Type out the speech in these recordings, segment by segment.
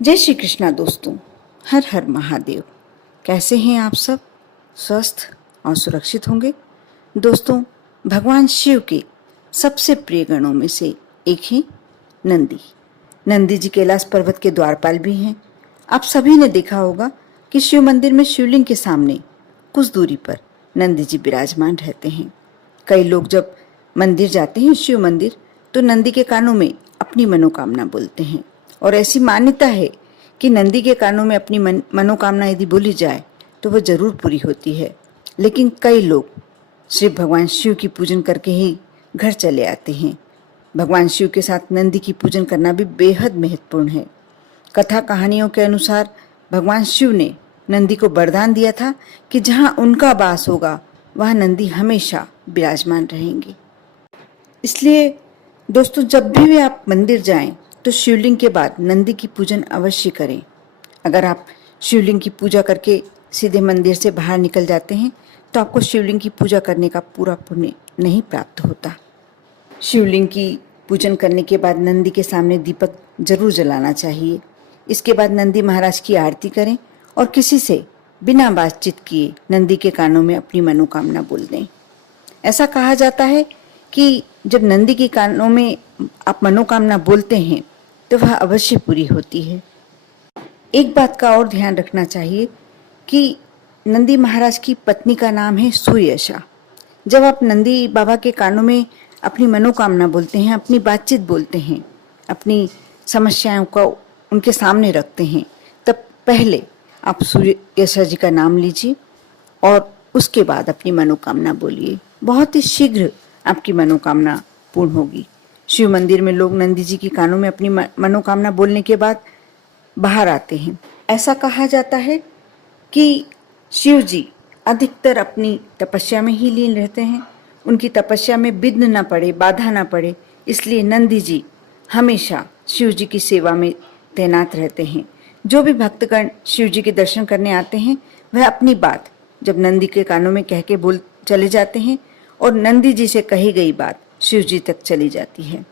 जय श्री कृष्णा दोस्तों। हर हर महादेव। कैसे हैं आप सब? स्वस्थ और सुरक्षित होंगे। दोस्तों, भगवान शिव के सबसे प्रिय गणों में से एक है नंदी। नंदी जी कैलाश पर्वत के द्वारपाल भी हैं। आप सभी ने देखा होगा कि शिव मंदिर में शिवलिंग के सामने कुछ दूरी पर नंदी जी विराजमान रहते हैं। कई लोग जब मंदिर जाते हैं, शिव मंदिर, तो नंदी के कानों में अपनी मनोकामना बोलते हैं और ऐसी मान्यता है कि नंदी के कानों में अपनी मनोकामना यदि बोली जाए तो वह जरूर पूरी होती है। लेकिन कई लोग सिर्फ भगवान शिव की पूजन करके ही घर चले आते हैं। भगवान शिव के साथ नंदी की पूजन करना भी बेहद महत्वपूर्ण है। कथा कहानियों के अनुसार भगवान शिव ने नंदी को वरदान दिया था कि जहाँ उनका वास होगा वह नंदी हमेशा विराजमान रहेंगे। इसलिए दोस्तों, जब भी आप मंदिर जाएं तो शिवलिंग के बाद नंदी की पूजन अवश्य करें। अगर आप शिवलिंग की पूजा करके सीधे मंदिर से बाहर निकल जाते हैं तो आपको शिवलिंग की पूजा करने का पूरा पुण्य नहीं प्राप्त होता। शिवलिंग की पूजन करने के बाद नंदी के सामने दीपक जरूर जलाना चाहिए। इसके बाद नंदी महाराज की आरती करें और किसी से बिना बातचीत किए नंदी के कानों में अपनी मनोकामना बोल दें। ऐसा कहा जाता है कि जब नंदी के कानों में आप मनोकामना बोलते हैं तो वह अवश्य पूरी होती है। एक बात का और ध्यान रखना चाहिए कि नंदी महाराज की पत्नी का नाम है सूर्यशा। जब आप नंदी बाबा के कानों में अपनी मनोकामना बोलते हैं, अपनी बातचीत बोलते हैं, अपनी समस्याओं को उनके सामने रखते हैं, तब पहले आप सूर्यशा जी का नाम लीजिए और उसके बाद अपनी मनोकामना बोलिए। बहुत ही शीघ्र आपकी मनोकामना पूर्ण होगी। शिव मंदिर में लोग नंदी जी के कानों में अपनी मनोकामना बोलने के बाद बाहर आते हैं। ऐसा कहा जाता है कि शिव जी अधिकतर अपनी तपस्या में ही लीन रहते हैं। उनकी तपस्या में विघ्न न पड़े, बाधा न पड़े, इसलिए नंदी जी हमेशा शिव जी की सेवा में तैनात रहते हैं। जो भी भक्तगण शिव जी के दर्शन करने आते हैं वह अपनी बात जब नंदी के कानों में कह के बोल चले जाते हैं और नंदी जी से कही गई बात शिव जी तक चली जाती है।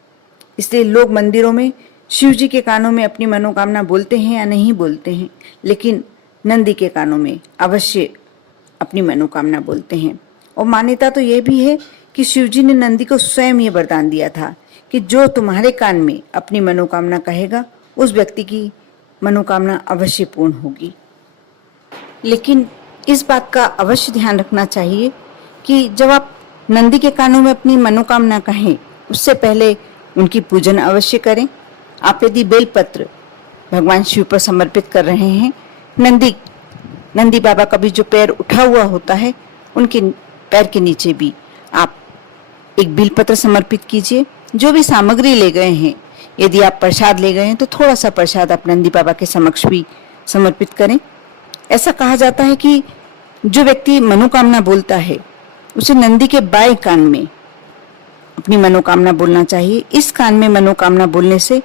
इसलिए लोग मंदिरों में शिव जी के कानों में अपनी मनोकामना बोलते हैं या नहीं बोलते हैं, लेकिन नंदी के कानों में अवश्य अपनी मनोकामना बोलते हैं। और मान्यता तो यह भी है कि शिव जी ने नंदी को स्वयं ये वरदान दिया था कि जो तुम्हारे कान में अपनी मनोकामना कहेगा उस व्यक्ति की मनोकामना अवश्य पूर्ण होगी। लेकिन इस बात का अवश्य ध्यान रखना चाहिए कि जब आप नंदी के कानों में अपनी मनोकामना कहें उससे पहले उनकी पूजन अवश्य करें। आप यदि बेलपत्र भगवान शिव पर समर्पित कर रहे हैं, नंदी बाबा का भी जो पैर उठा हुआ होता है उनके पैर के नीचे भी आप एक बेलपत्र समर्पित कीजिए। जो भी सामग्री ले गए हैं, यदि आप प्रसाद ले गए हैं तो थोड़ा सा प्रसाद आप नंदी बाबा के समक्ष भी समर्पित करें। ऐसा कहा जाता है कि जो व्यक्ति मनोकामना बोलता है उसे नंदी के बाएं कान में अपनी मनोकामना बोलना चाहिए। इस कान में मनोकामना बोलने से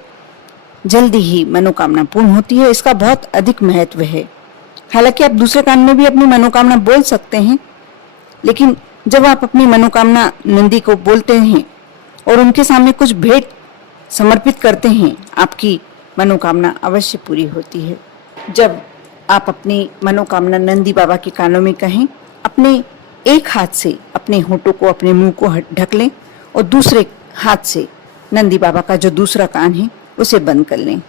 जल्दी ही मनोकामना पूर्ण होती है। इसका बहुत अधिक महत्व है। हालांकि आप दूसरे कान में भी अपनी मनोकामना बोल सकते हैं, लेकिन जब आप अपनी मनोकामना नंदी को बोलते हैं और उनके सामने कुछ भेंट समर्पित करते हैं, आपकी मनोकामना अवश्य पूरी होती है। जब आप अपनी मनोकामना नंदी बाबा के कानों में कहें, अपने एक हाथ से अपने होठों को, अपने मुंह को ढक लें और दूसरे हाथ से नंदी बाबा का जो दूसरा कान है उसे बंद कर लें।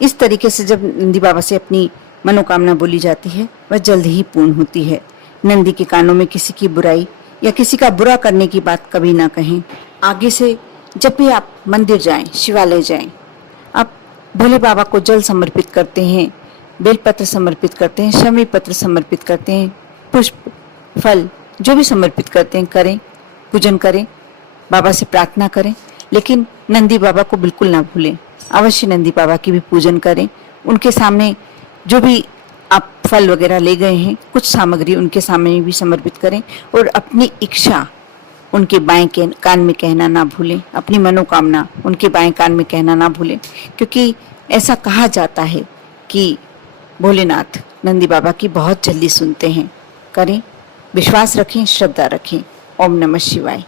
इस तरीके से जब नंदी बाबा से अपनी मनोकामना बोली जाती है वह जल्द ही पूर्ण होती है। नंदी के कानों में किसी की बुराई या किसी का बुरा करने की बात कभी ना कहें। आगे से जब भी आप मंदिर जाएं, शिवालय जाएं, आप भोले बाबा को जल समर्पित करते हैं, बेलपत्र समर्पित करते हैं, शमी पत्र समर्पित करते हैं, पुष्प, फल जो भी समर्पित करते हैं करें, पूजन करें, बाबा से प्रार्थना करें, लेकिन नंदी बाबा को बिल्कुल ना भूलें। अवश्य नंदी बाबा की भी पूजन करें। उनके सामने जो भी आप फल वगैरह ले गए हैं, कुछ सामग्री उनके सामने भी समर्पित करें और अपनी इच्छा उनके बाएं कान में कहना ना भूलें। अपनी मनोकामना उनके बाएं कान में कहना ना भूलें, क्योंकि ऐसा कहा जाता है कि भोलेनाथ नंदी बाबा की बहुत जल्दी सुनते हैं। करें, विश्वास रखें, श्रद्धा रखें। ओम नमः शिवाय।